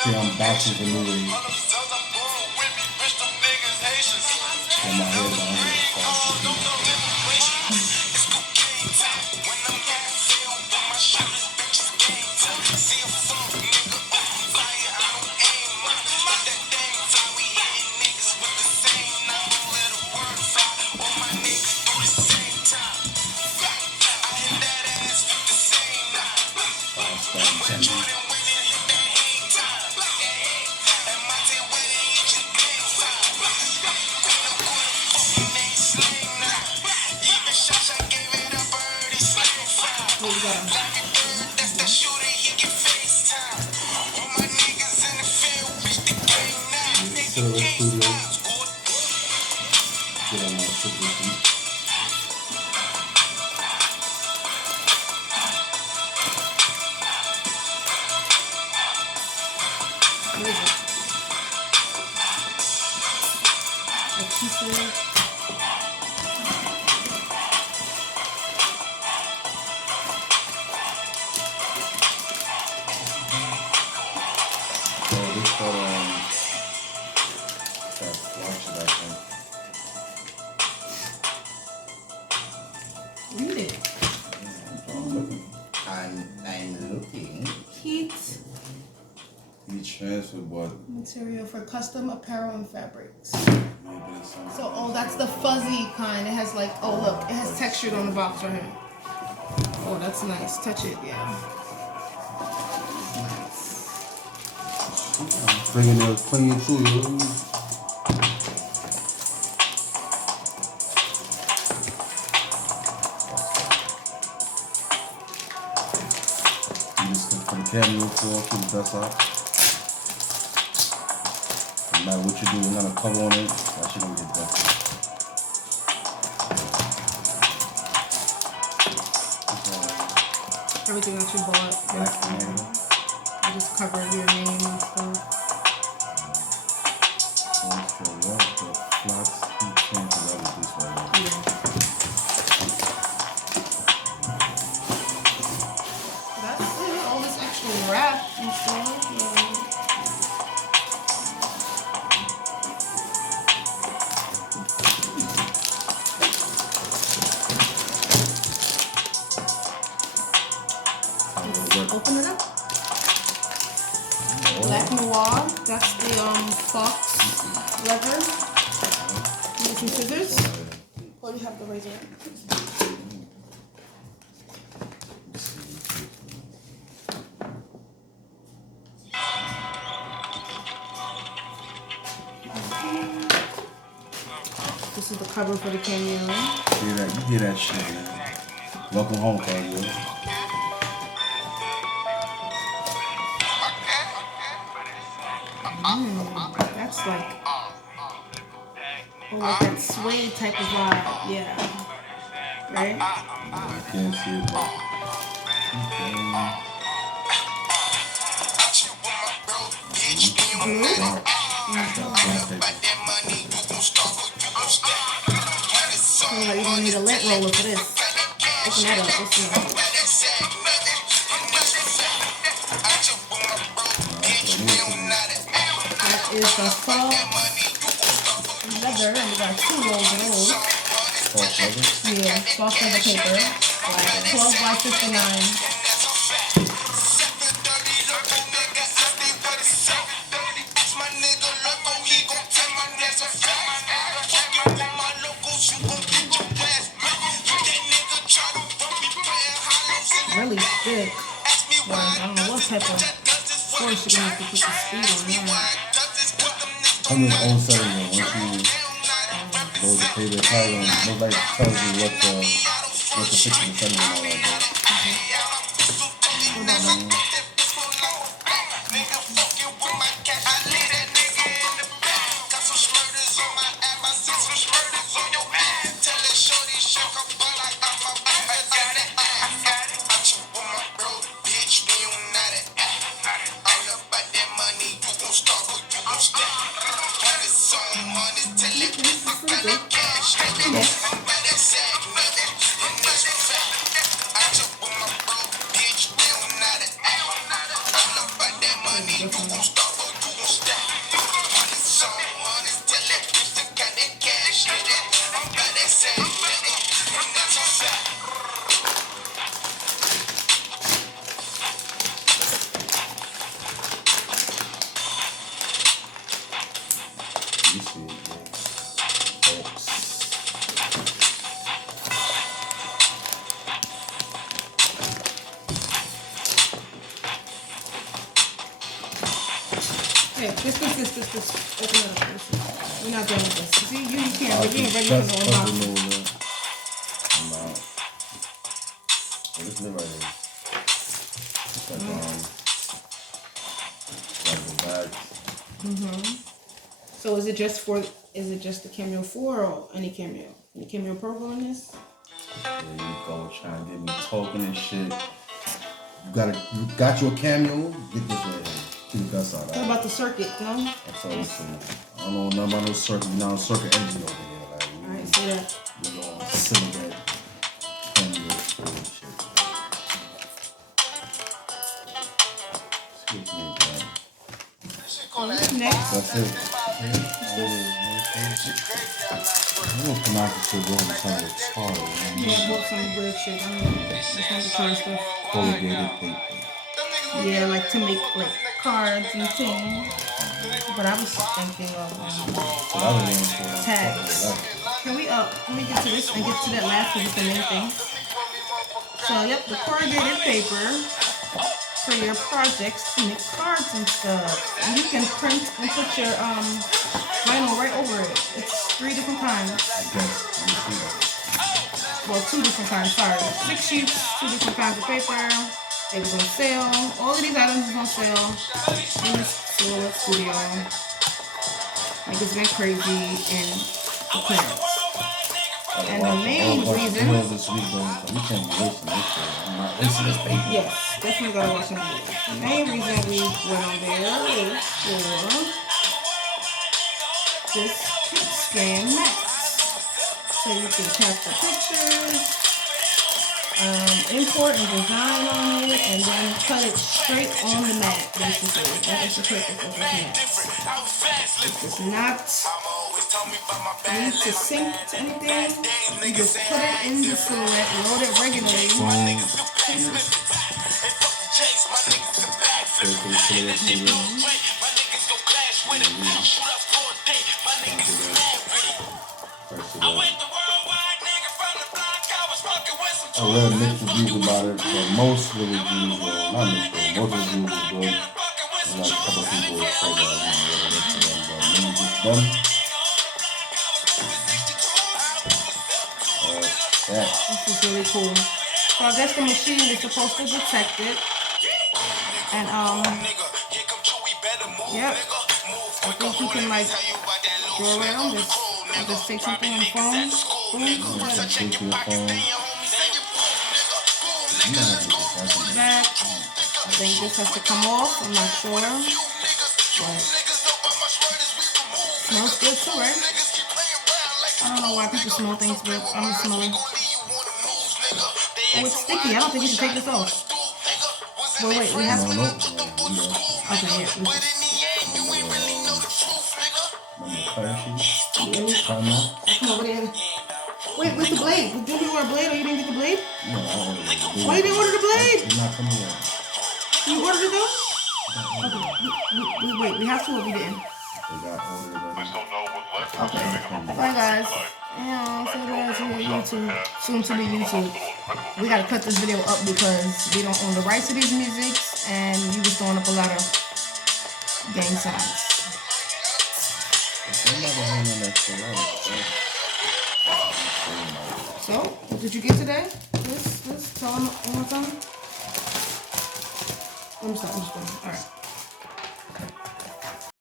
Okay, I'm boxing for Louis. Get my head down What you got? Silver Studio. Get on my triple seat. What is it? A T-shirt. So this for that watch it, I think. Read it. I'm looking. I'm looking. Heat He transfer, but material for custom apparel and fabrics. maybe it's something. So, oh, that's the fuzzy kind. It has like, oh look, it has textured on the box right here. Oh, that's nice. Touch it, yeah. Fingernails clean too, you. You just can put a camera for keep the dust out. No matter what you do, you're gonna cover on it. That shit don't get dusty. Everything that you bought. Black camera. You just cover your name and stuff. So it's for what? The flux heat transfer. That was this right here. Yeah. That's it. All this extra wrap and stuff. Yeah. Open it up. Black Noir. That's the fox leather. Need some scissors. Oh, you have the razor. This is the cover for the cameo. Hear that? You hear that shit, man? Welcome home, Cardio. That's like, oh, like that suede type of vibe. Yeah. Right? I can't see it, but Blue? Oh, you're gonna need a lint roller for this. Open that up. Let's see. That is the soft leather, and we got 2 rolls of those. false leather. Yeah, soft leather paper. 12 by 59. Really thick. Well, I don't know what type of force you're gonna have to put the speed on that. 107 though. Once you go to pay the title, nobody tells you what the picture is telling you and all that. Hey, this. Open it up. We're not done with this. See, you can't. I You ain't ready for just no puzzle unboxing. mode, man. I'm out. Well, this is right here. It's like, like the bags. So is it just the Cameo 4 or any Cameo? Any Cameo Purple in this? There you go, trying to get me talking and shit. You got your cameo? Get this right here. Get the guts out of What that. about the circuit, no? That's all I'm saying. I don't know nothing about no circuit. Now circuit engine over here. Like, Alright, say that. we all silly that cameo shit. Excuse me, man. Next. That's it. I'm gonna pronounce this shit wrong because it's hard. Yeah, I bought some weird shit. I don't know. Just want to try stuff. Corrugated paper. Yeah, like to make like cards and things. But I was thinking of So that was one for tags. Can we get to this and get to that last one, the main thing? So yep, the corrugated paper for your projects to make cards and stuff. And you can print and put your vinyl right over it. It's 3 different kinds. Well, 2 different kinds, sorry. 6 sheets, 2 different kinds of paper. It was on sale. All of these items is on sale in this Silhouette Studio. Like it's been crazy in the clearance. And the main reason, We can't be wasting this shit. I'm not wasting this paper. yes, definitely gotta watch some videos. The main reason we went on there is for this scan max. So you can capture pictures, import and design on it, and then cut it straight on the mat, basically. That is the purpose of this mat. It does not need to sync to anything. You just put it in the Silhouette, load it regularly. I read mixed reviews about it, but most of the reviews were not mixed, but most of the reviews were good. And like a couple people said that, but maybe just them. Yeah. This is really cool. So I guess the machine is supposed to detect it. And yep. I think you can like go around this. I'll just take something on the phone. Boom. Take your phone. Back. I think this has to come off. I'm not sure. But smells good too, right? I don't know why people smell things, but I'm smelling. Oh, it's sticky. I don't think we should take this off. Well, wait, we have to. Okay, yeah. Come over there. Wait, where's the blade? Did you order a blade or you didn't get the blade? No, I ordered the blade. Why you didn't order the blade? It's not coming out. You ordered it though? Okay, wait, we have to or we didn't? They got ordered. Okay. Bye guys. Yeah, so guys, we're YouTube. Soon to be YouTube. We gotta cut this video up because we don't own the rights to these musics and you was throwing up a lot of gang signs. So, what did you get today? This, tell them one more time. I'm just doing. Alright.